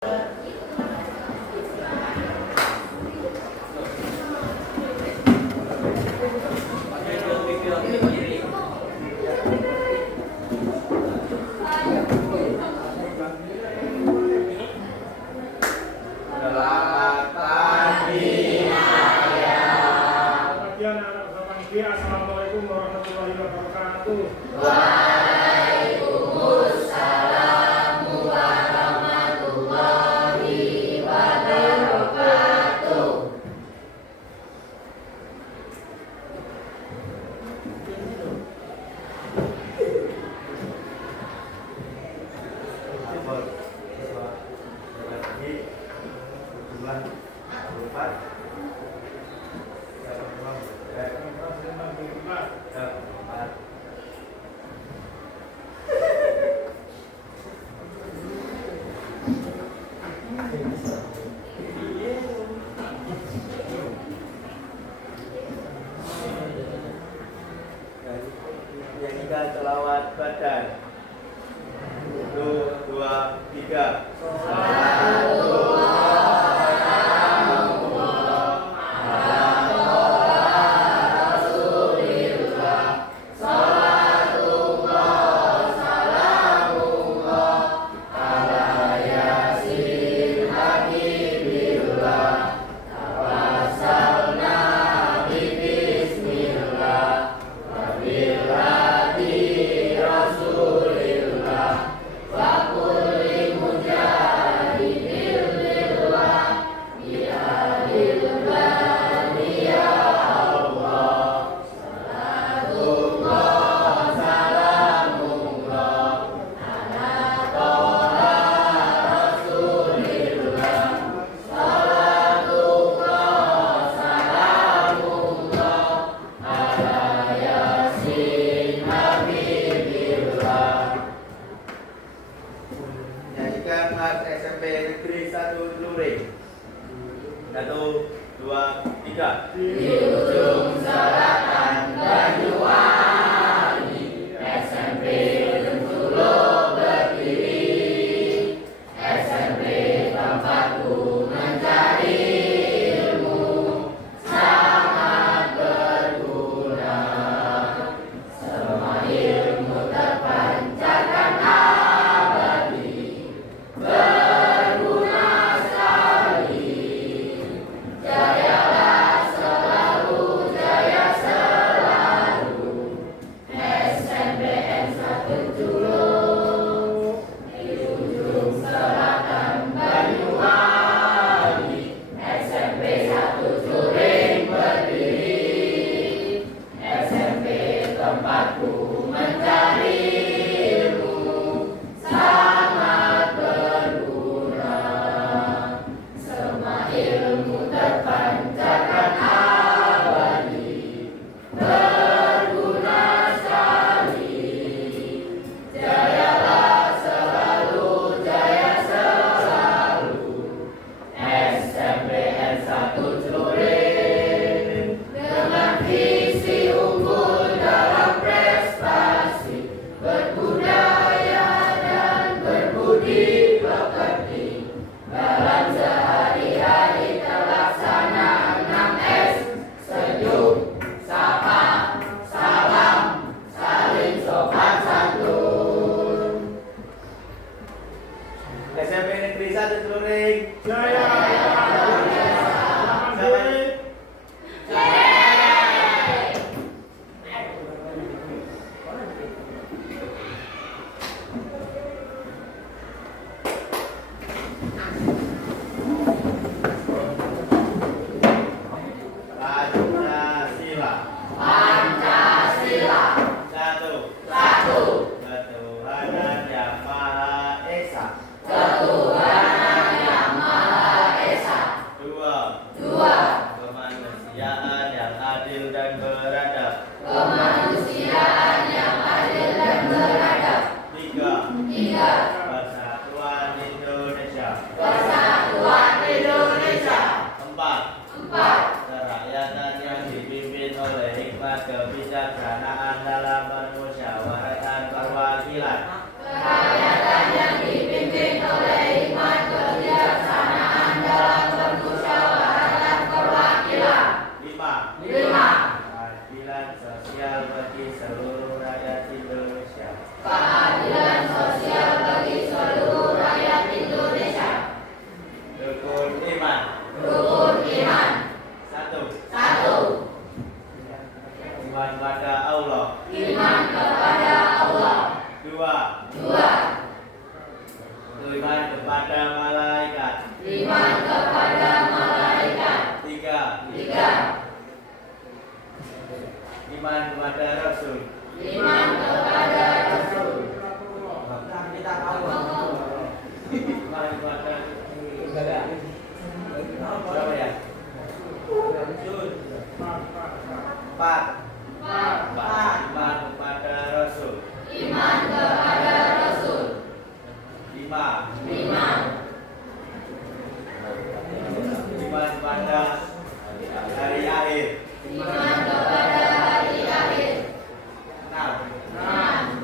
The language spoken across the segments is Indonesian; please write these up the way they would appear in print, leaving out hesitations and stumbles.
Assalamualaikum warahmatullahi wabarakatuh. Waalaikumsalam warahmatullahi wabarakatuh. Nyanyikan selawat badan. 1, 2, 3. Nyanyikan Mas SMP Negeri 1 Luring. 1, 2, 3. Di ujung selatan Banyuwangi, SMP Bengkulu berdiri. SMP tempatku mencari ilmu, sangat berguna. Semua ilmu terpancarkan abadi, berguna sekali. Jayalah selalu, jaya selalu. SMPN 1 Julung, di ujung selatan Banyuwangi, SMP 1 Juring berdiri. SMP tempatku mencari ilmu, sangat berguna. Semua ilmu terpancarkan abadi, berguna sekali. Jayalah selalu, jaya selalu. SMPN 1 Juring, dengan visi unggul dalam prestasi, berbudaya dan berbudi pekerti. Dalam sehari-hari terlaksana 6S, senyum, sapa, salam, saling sopan santun. SMP Negeri 1 Luring. Jaya. Pancasila. Pancasila. 1. Satu. Ketuhanan Yang Maha Esa. Ketuhanan Yang Maha Esa. Iman kepada malaikat. 3. Iman kepada Rasul. Iman kepada Rasul. Kita tahu. Iman kepada berapa ya? 4. Iman kepada Rasul. Iman kepada Rasul. 5. 5. Iman kepada hari akhir. Iman kepada hari akhir. 6. 6.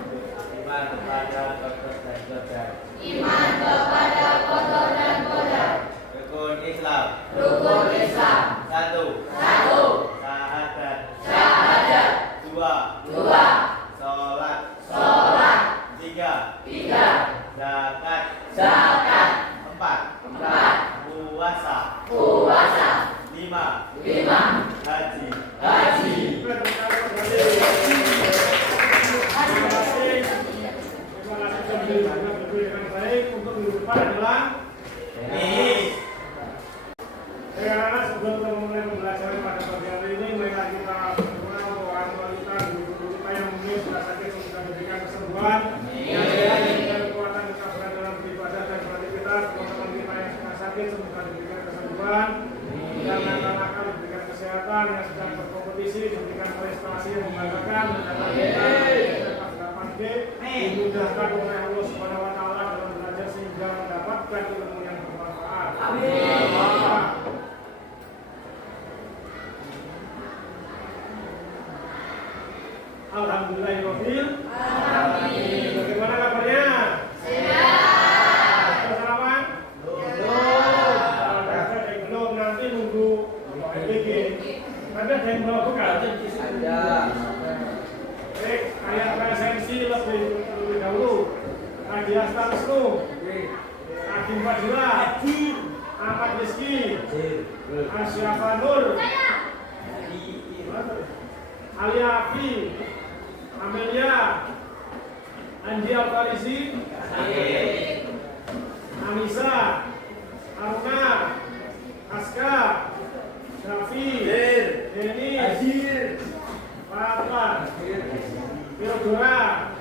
Iman kepada kotor dan kodar. Iman kepada qadar dan qadar. Rukun Islam. Rukun Islam. 1. 1. Syahadat. Syahadat. 2. 2. Sholat. Salat. 3. 3. Zakat. Zakat. 4. 4. Puasa. Puasa. 5. 5. Haji. Haji. Dengan baik untuk minggu depan adalah Ini. anak-anak sebelum kita memulai pembelajaran pada pagi hari ini, marilah kita berdoa untuk orang tua kita, guru-guru kita yang mungkin sudah sakit, semoga diberikan kesembuhan, yang diberikan kekuatan kesabaran dalam beribadah dan beraktivitas. Teman-teman kita yang sedang sakit, semoga diberikan kesembuhan, yang nakal-nakal diberikan kesehatan, yang sedang berkompetisi diberikan prestasi yang membanggakan, mendapat kita dimudahkan oleh Allah Subhanahu wa Ta'ala dalam belajar sehingga mendapatkan ilmu yang bermanfaat. Amin. Alhamdulillahirabbil alamin. Bagaimana kabarnya? Sehat. Selamat? Belum, nanti nunggu PBG. Ada yang bawa bekal? Ada. Ayat presensi lebih dahulu. Nadia Stansnu, Adim Fadila, Ahmad Rizky, Asyafa Nur, Alia Afi, Amelia, Andi Alfarisi, Anissa, Aruna, Aska, Rafi, Denis, Fatwa, Theodora,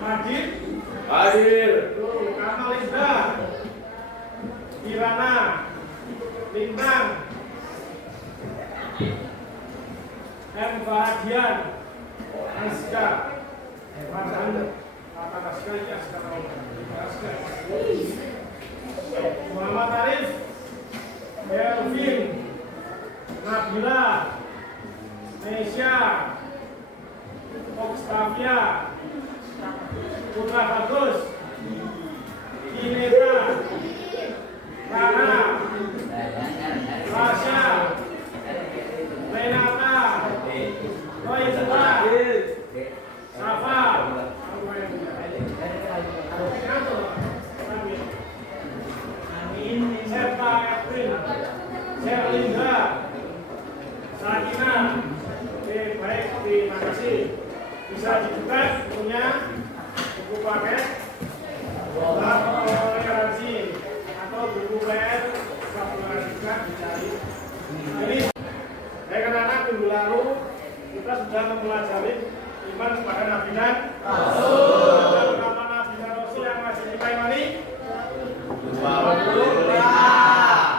Majid, Kamal Linda, Kirana, Lintang, M. Bahagian, Aska, Muhammad Arif, Melvin, Nabila, Nesya, Octavia, Putra Bagus, Ineta, Rana, Rasya, Renata, Roy Seta, Safa, Serta Catherine, Sherlinda, Sakina. Oke, baik, terima kasih. Bisa dibuka bukunya, buku paket, toleransi atau buku PR, juga dicari. Jadi, baik anak-anak, minggu lalu kita sudah mempelajari iman kepada Nabi dan Rasul. Berapa Nabi dan Rasul yang masih kita imani? 25.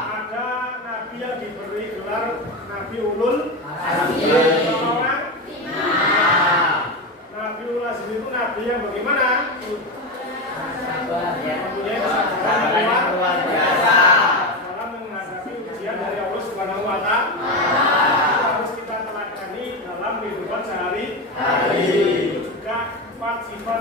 Ada Nabi yang diberi gelar Nabi Ulul Azmi. Orang? 5. Nabi Ulul Azmi itu Nabi yang bagaimana? Mempunyai kesabaran luar biasa dalam menghadapi ujian dari Allah Subhanahu wa Ta'ala. Harus kita teladani dalam kehidupan sehari-hari. Juga 4 sifat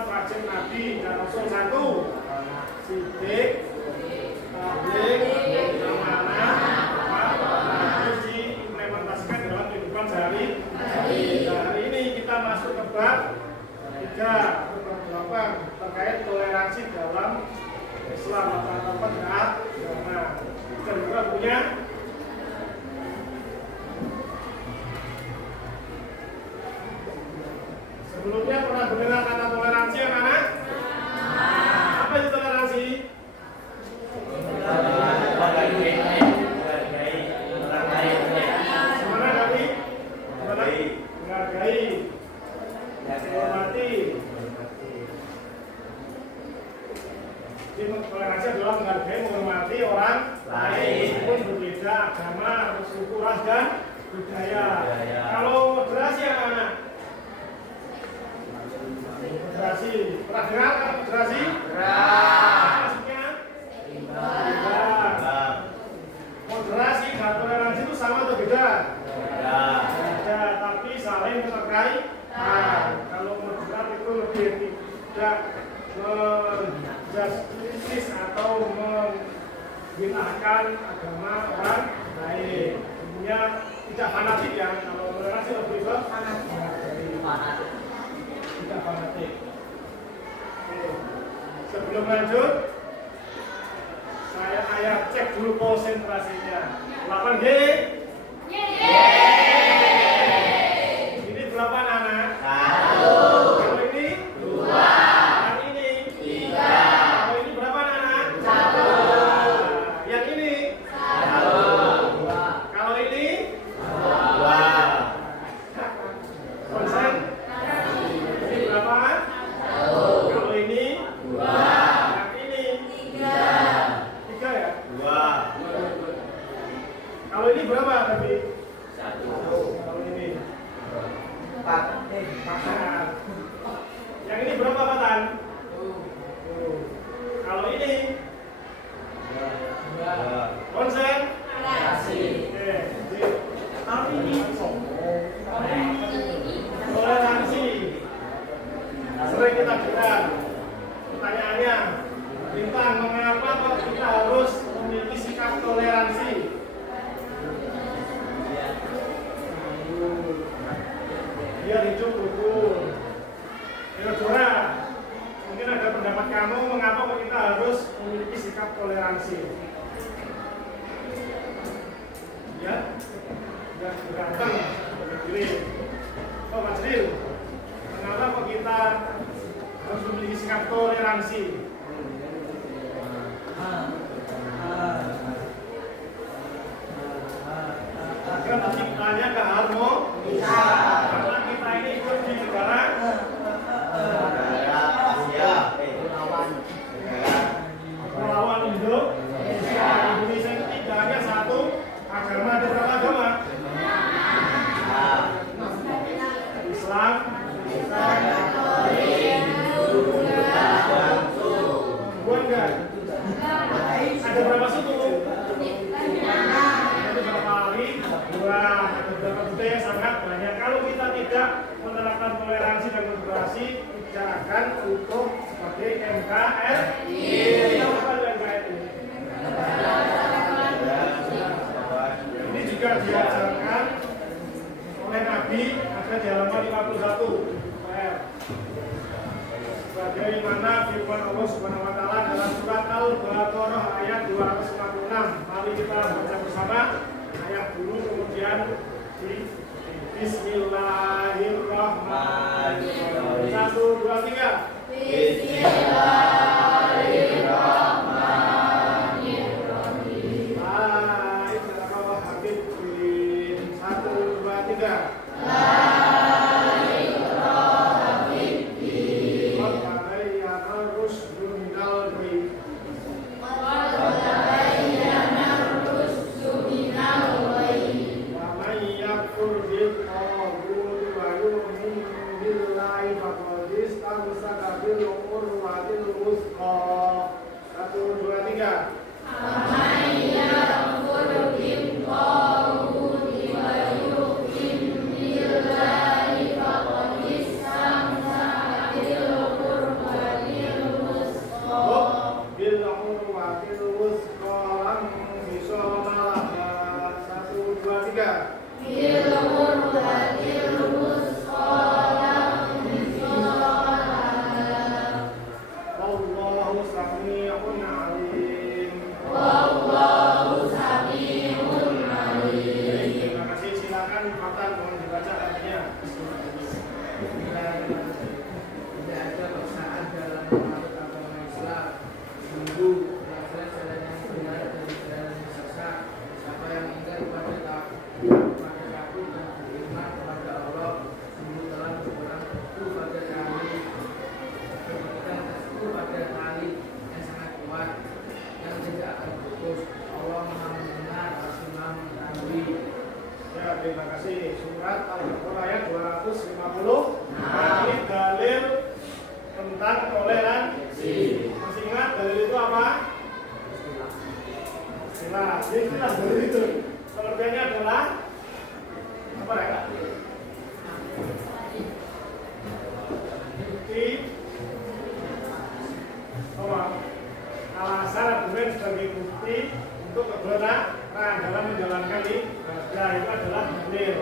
lain. Meskipun berbeda agama, suku, ras dan budaya. Budaya. Kalau moderasi anak-anak, moderasi. Pernah dengar kata moderasi? Maksudnya? Bang. Moderasi dan toleransi itu sama atau beda? Ya. Beda, tapi saling terkait. Kalau moderat itu lebih tidak menjustis atau membinahkan agama orang lain. Intinya tidak fanatik ya. Kalau toleransi lebih ke fanatik. Tidak fanatik. Oke. Sebelum lanjut, saya cek dulu konsentrasinya. 8G. Ini berapa anak? 1, Kalau ini 2, yang ini 3, kalau ini berapa anak? 1. Yang ini 1, kalau ini 2, konsen. Ini berapa? Kalau ini 2, yang ini 3 ya. 2, Kalau ini berapa tapi? 1, Kalau ini 4. 4. Yang ini berapa Patan? Kalau ini 2, konsen. Oke. Jadi, kalau ini toleransi. Sering kita dengar pertanyaannya, Bintang, mengapa kok kita harus memiliki sikap toleransi? Biar hidup rukun. Kira-kira mungkin ada pendapat kamu mengapa kok kita harus memiliki sikap toleransi? Ya, ganteng, Majril. Oh Majril, mengapa kok kita harus memiliki sikap toleransi? Karena terciptanya keharmonisan. Karena kita ini hidup di negara Asia. Kepulauan Indonesia. Indonesia itu tidak hanya satu agama, ada berapa agama? Islam, Bukan enggak? Ada berapa suku? Ada berapa hari? Dua. Ada berapa budaya? Sangat banyak. Kalau kita tidak menerapkan toleransi dan moderasi, tidak akan utuh sebagai NKRI. Apa itu NKRI? Ini juga diajarkan oleh Nabi, ada di halaman 51. Bagaimana firman Allah Subhanahu wa taala dalam surat Al-Baqarah ayat 256. Mari kita baca bersama ayat dulu kemudian di Bismillahirrahmanirrahim. 1, 2, 3. Bismillahirrahmanirrahim. Baik, jazakallah Habib. 1, 2, 3. terima kasih. Surat Al-Baqarah ayat 250. Ini dalil tentang toleransi. Masih ingat dalil itu apa? Istilah. Jadi istilah dalil itu. Pengertiannya adalah apa ya? Bukti bahwa alasan argumen sebagai bukti untuk kebenaran dalam menjalankan ibadah itu adalah dalil.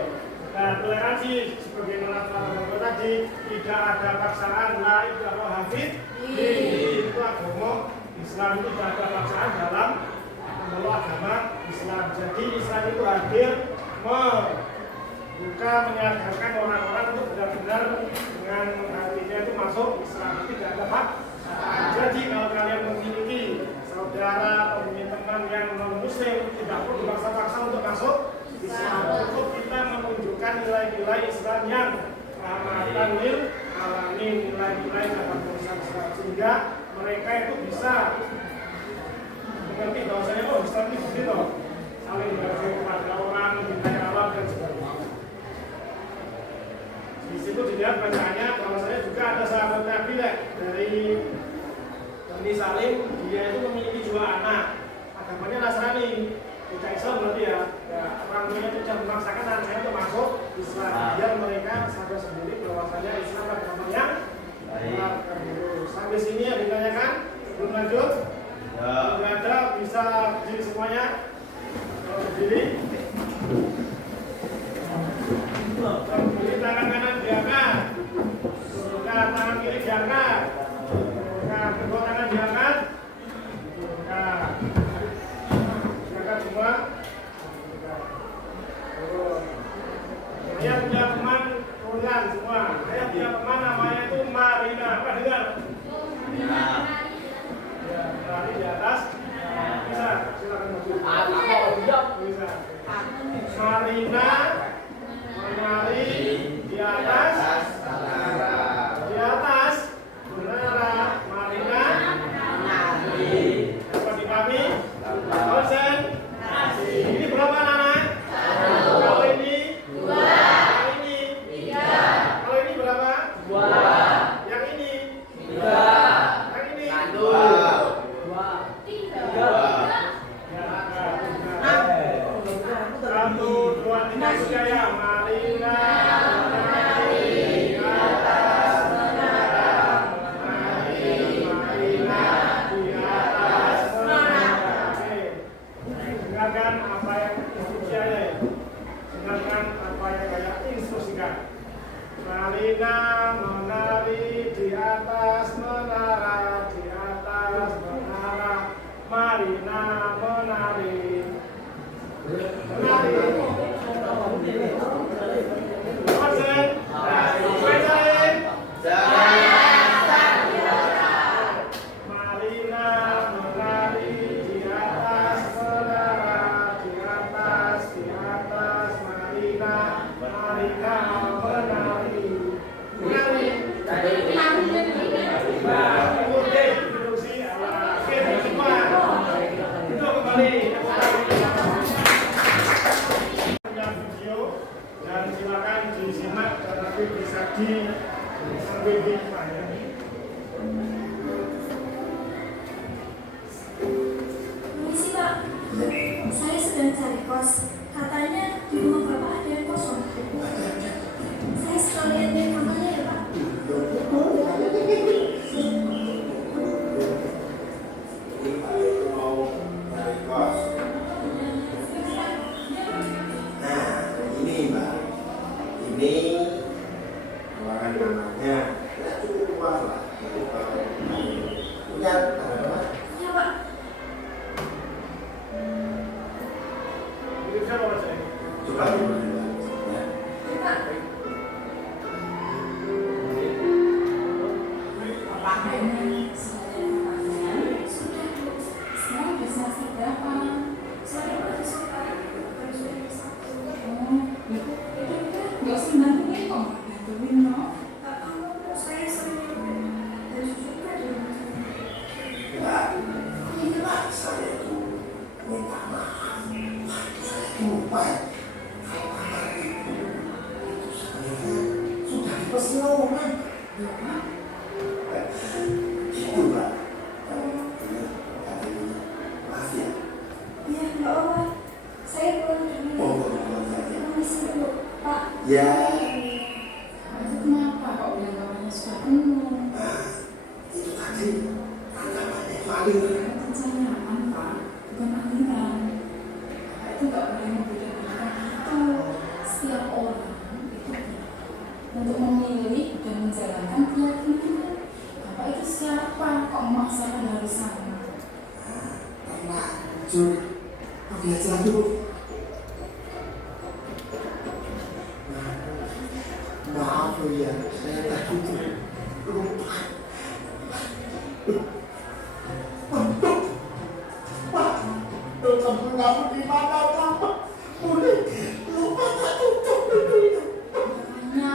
Nah, toleransi sebagaimana telah tadi, tidak ada paksaan, la ilaha hafid. Itu agama Islam, itu tidak ada paksaan dalam membawa agama Islam. Jadi Islam itu hadir membuka, menyadarkan orang-orang untuk benar-benar dengan hatinya itu masuk Islam. Tidak ada paksaan. Jadi kalau kalian memiliki saudara atau punya teman yang non-muslim, tidak perlu dipaksa-paksa untuk masuk Islam. Cukup kita menunjukkan nilai-nilai Islam yang rahmatan lil alamin, nilai-nilai dalam urusan Islam, sehingga mereka itu bisa mengerti bahwasanya oh Islam itu begitu, saling berbagi kepada orang, mencintai Allah dan sebagainya. Di situ dilihat bacaannya bahwasanya juga ada sahabat Nabi dari Bani Salim, dia itu memiliki 2 anak, agamanya Nasrani. Tidak Islam berarti ya, orang tuanya tidak memaksakan anaknya untuk masuk Islam. Biar mereka sadar sendiri bahwasanya Islam agama yang baik. Sampai sini ya ditanyakan, belum lanjut? Tidak ada, bisa berdiri semuanya. Berdiri. Berdiri, tangan kanan diangkat. Turunkan, tangan kiri diangkat. Turunkan, kedua tangan diangkat. Turunkan. Semua. Saya punya teman turunkan semua. Saya punya teman namanya itu Marina. Apa dengar? Ya, lari di atas. Bisa, silakan maju. Bisa. Marina menari di atas. Di atas. Menara. Marina menari. Dapat dipahami? Konsen. Ini berapa anak? 1. Kalau ini 2. Yang ini 3. Kalau ini berapa? 2. Yang ini 3. Yang ini 1. 2. 1, 2, 3 sudah ya. Marina menari di atas menara. Marina di atas menara. Dengarkan apa yang instruksi ya. Dengarkan apa yang saya instruksikan. Marina menari di atas menara, di atas menara. Marina menari. Menari. Konsen. Konsen. Marina menari di atas menara, di atas Marina, Marina menari. Menari. Oke, instruksi ala. Oke, semua. Itu kembali. Punya video dan silakan disimak tetapi bisa sambil hikmah ya. Permisi Pak, saya sedang cari kos. Katanya di rumah Bapak ada yang kosong. Saya sekalian lihat kamarnya ya Pak. Nah, ini Mbak. Ini ruangan namanya. Tidak cukup luas lah. Punya apa? Ya Pak. Ini siapa Mas? Coba dulu Mbak. Ya. Ya Pak. Sudah Bu. Sekarang udah selesai berapa? Saya baru sekarang baru sudah satu. Nggak usah bantuin kok. Bantuin no. Kamu saya sering dan juga di rumah saya. Mbak, ini Mbak, saya itu minta maaf. Saya lupa. Kalau kamar omongan. Itu Mbak. Maaf ya. Iya, nggak apa-apa. Saya pulang dulu. Oh, boleh saja. Permisi dulu, Pak. Ya. Itu kenapa kok bilang kamarnya sudah penuh? Itu tadi ancamannya paling. Tentunya aman Pak, bukan aliran. Bapak itu nggak boleh membeda-bedakan itu. Setiap orang itu untuk memilih dan menjalankan keyakinannya. Bapak itu siapa kok memaksakan harus sama? Jun, belajar dulu. Maaf ya, saya tadi itu lupa. Pak, kamu di mana, Pak? Boleh lupa tak tutup dulu. Makanya,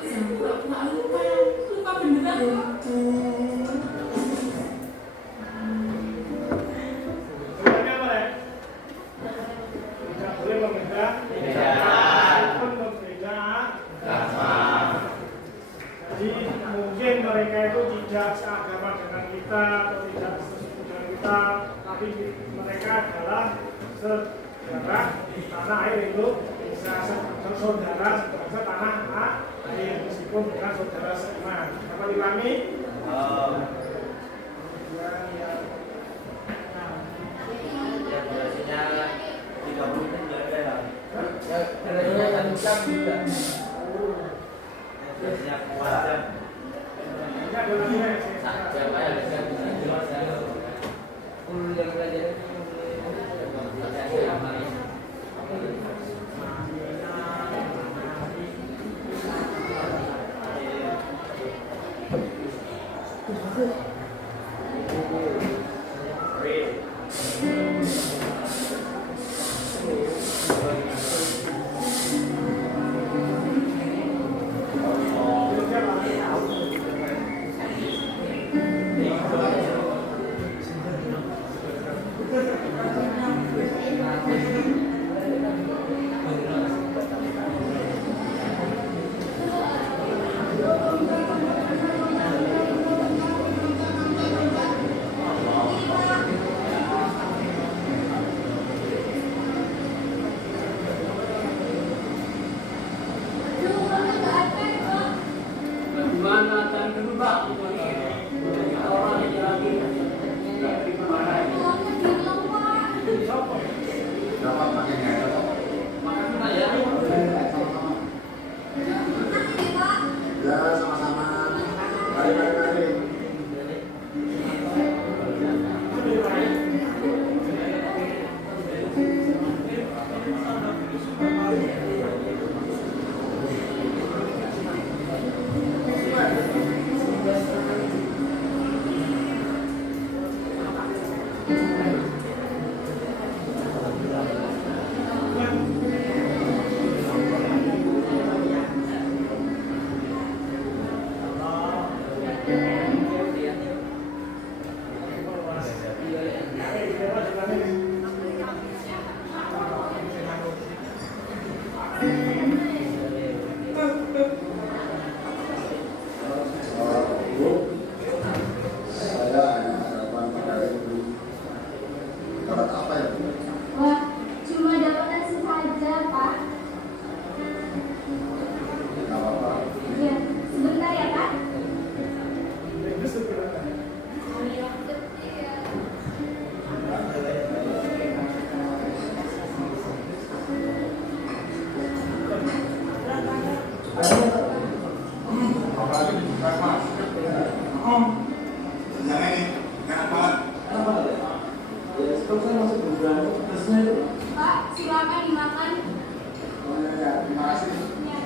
jangan pura-pura lupa. Lupa beneran kok. Sebenarnya apa ya? Tidak boleh membeda. Meskipun berbeda. Jadi mungkin mereka itu tidak seagama dengan kita atau tidak sesuku dengan kita, tapi mereka adalah saudara tanah air itu bisa saudara sebangsa tanah air meskipun bukan saudara seiman. Dapat dipahami? Kemudian yang Ya, durasinya 30 menit nggak ada ya? Durasinya kan juga. Durasinya kuat jam. ini ada lagi ya, Jam aja bisa jelas ya. Yang belajar Dapat pakai nggak ada? Ya, sama-sama. Mari. Saya ada harapan pada ibu. Dapat apa ya, Bu? Wah, cuma dapat nasi saja, Pak. Nggak apa-apa. Iya, sebentar ya, Pak. Jangan ini, enak banget. Pak, silakan dimakan. Oh, ya, terima kasih. Ya.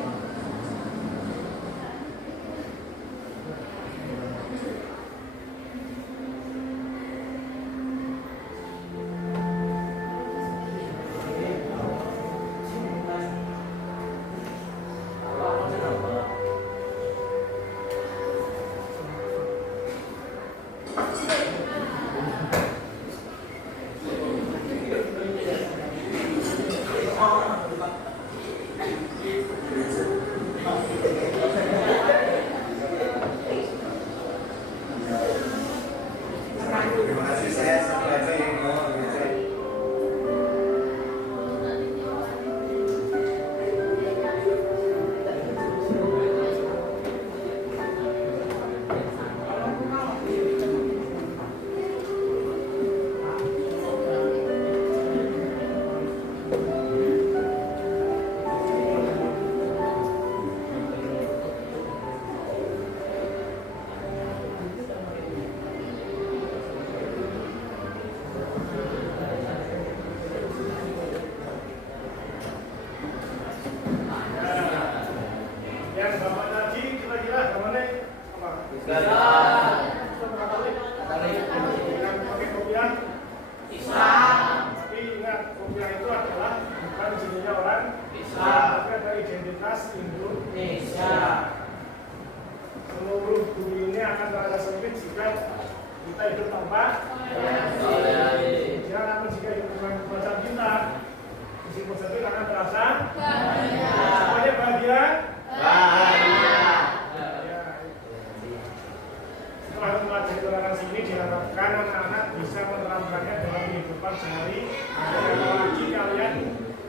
lagi. Apalagi kalian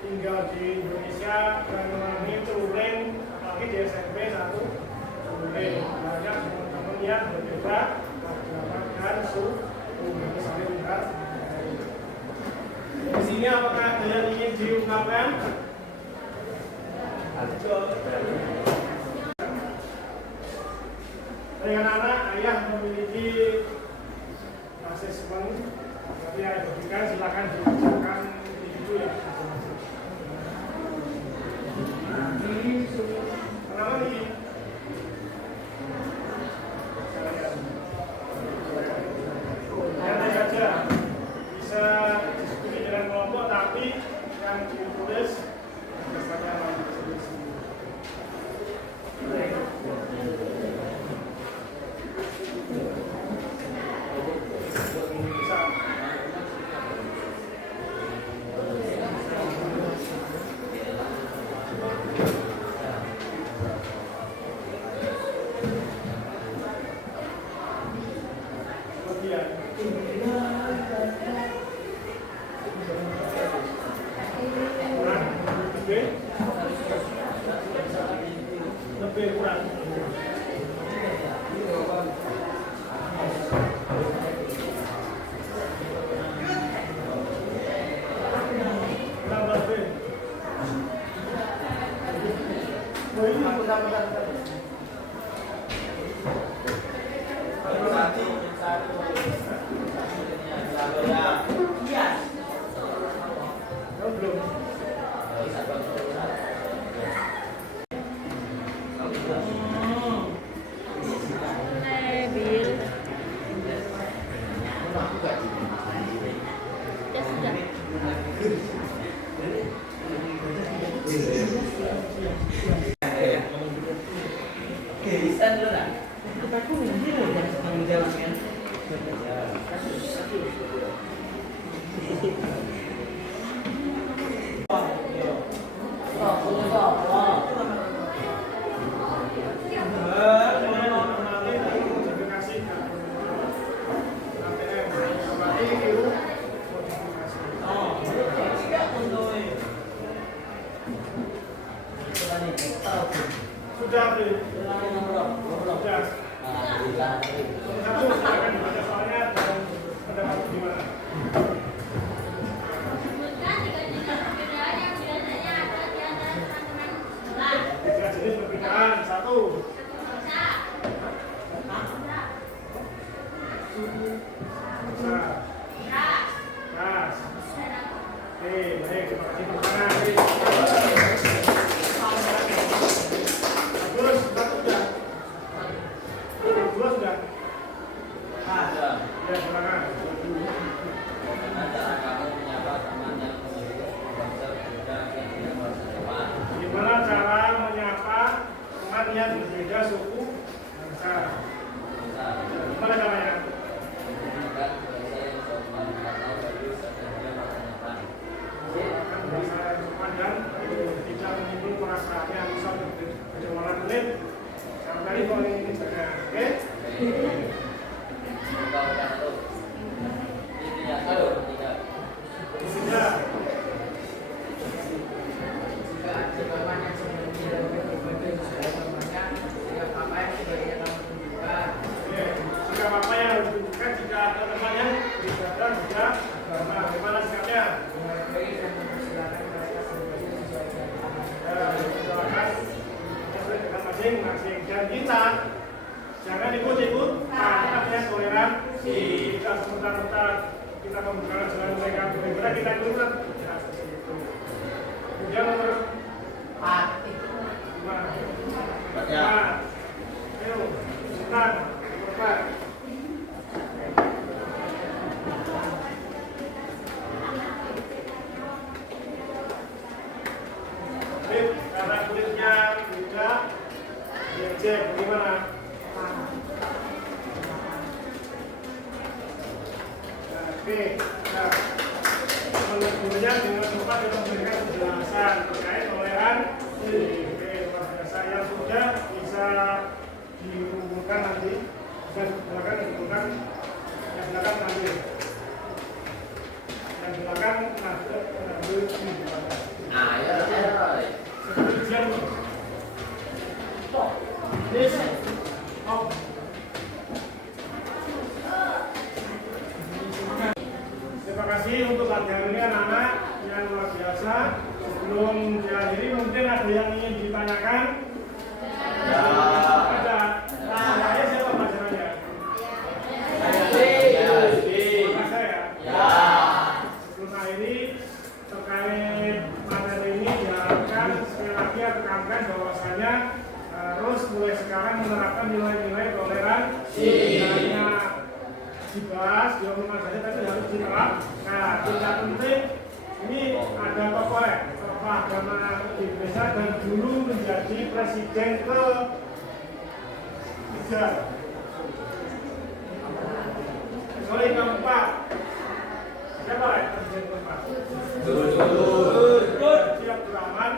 tinggal di Indonesia dan mengalami touring, apalagi di SMP 1 touring. Banyak teman-teman yang berbeda agama dan suku. Misalnya bentar. Di sini apakah ada yang ingin diungkapkan? Dari anak-anak, ayah memiliki asesmen, tapi ayah berikan silakan dibacakan itu ya. Kenapa nih? Santai saja, bisa diskusi dengan kelompok, tapi yang ditulis kesannya lebih kurang. Sudah, Bri. Sudah. Satu, silakan dibaca soalnya dan pendapat gimana. Tiga jenis perbedaan. Satu. Ras. Oke, baik. Terima kasih tepuk tangan. Bagus, satu sudah. Dua sudah. Ya, silakan. Gimana cara menyapa teman yang berbeda suku bangsa? Gimana caranya? Bahasa yang sopan dan tidak menimbul perasaan yang bisa berjalan kulit. Sampai kalau ini saja, oke? Sudah. Sikap apa yang harus ditunjukkan jika ada teman yang beribadah juga agama? Bagaimana sikapnya? Silakan sesuai dengan masing-masing. Dan kita jangan ikut-ikut, artinya toleransi. Tidak sebentar-bentar kita membuka jalan mereka berbeda, kita ikutan. Ya, seperti itu. Kemudian nomor 4. Gimana? Ayo, sebentar. Nomor 4. Karena kulitnya beda, diajak bagaimana? Oke, nah, menurutnya dengan tempat kita memberikan penjelasan terkait toleransi. Oke, luar biasa yang sudah bisa dikumpulkan nanti, bisa dikumpulkan, yang silakan nanti, yang silakan ada mengambil kehidupan. Ya. Seperti ujian loh. This, oh. Terima kasih untuk latihan ini anak-anak yang luar biasa. Sebelum diakhiri mungkin ada yang ingin ditanyakan. Ada. Saya siapa pelajarannya? Terima kasih ya. Sebelum akhiri terkait materi ini diharapkan sekali lagi tekankan bahwasanya harus mulai sekarang menerapkan nilai-nilai toleransi. Hanya dibahas, diomongkan saja tapi harus diterap. Nah, tidak penting ini ada tokoh agama di Indonesia dan dulu menjadi presiden ke-3. Sorry, keempat. Siapa presiden keempat? Abdurrahman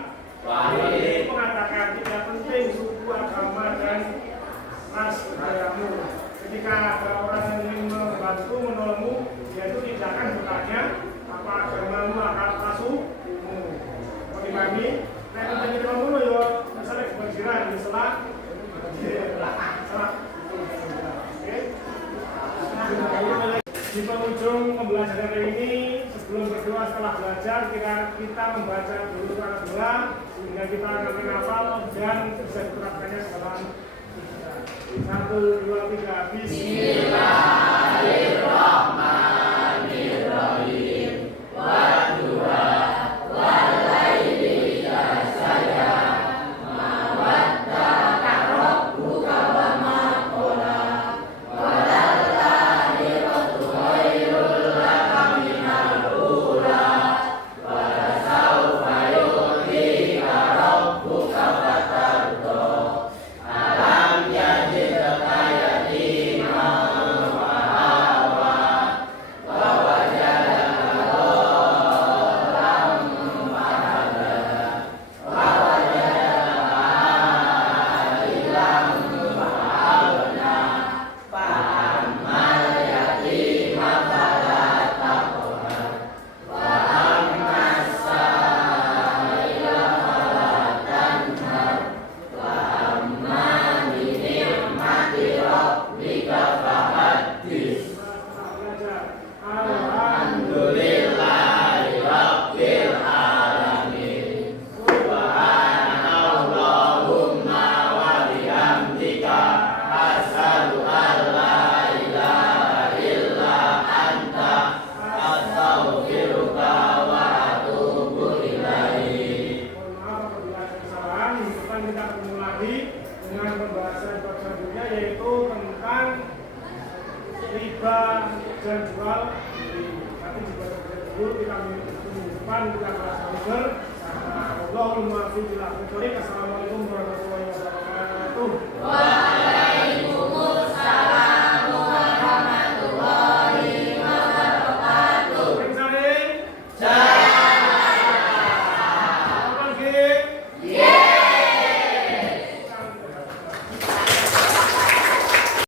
Wahid mengatakan tidak penting suku, agama dan ras budaymu. Ketika ada orang yang ingin membantu, menolongmu, dia itu tidak akan bertanya apa agamamu, apa sukumu. Bagi kami, nah itu jadi dulu ya, misalnya kebanjiran, misalnya di penghujung pembelajaran hari ini, sebelum berdoa setelah belajar, kita membaca dulu surat doa sehingga kita akan menghafal dan bisa diterapkannya dalam 1, 2, 3. Bismillahirrahmanirrahim. Wadduha walaili idza saja ma wadda'aka rabbuka wa ma qala walal-akhiratu khairul laka minal ula wa lasawfa yu'tika rabbuka fatarda. Alam yajidka yatiman fa'awa wa wajadaka dhallan fahada wa wajadaka a'ilan fa'agna fa'ammal yatima fala taqhar wa ammas sa'ila fala tanhar wa amma bi ni'mati rabbika fahaddits. Alhamdulillahi rabbil alamin. Subhanallahumma wa bihamdika asyhadu an la ilaha illa anta astaghfiruka wa atubu ilaik. Mohon maaf apabila ada kesalahan. Minggu depan kita ketemu lagi dengan pembahasan selanjutnya yaitu tentang riba dan jual beli. Nanti juga dulu kita minggu depan kita bahas bersama. Assalamualaikum warahmatullahi wabarakatuh.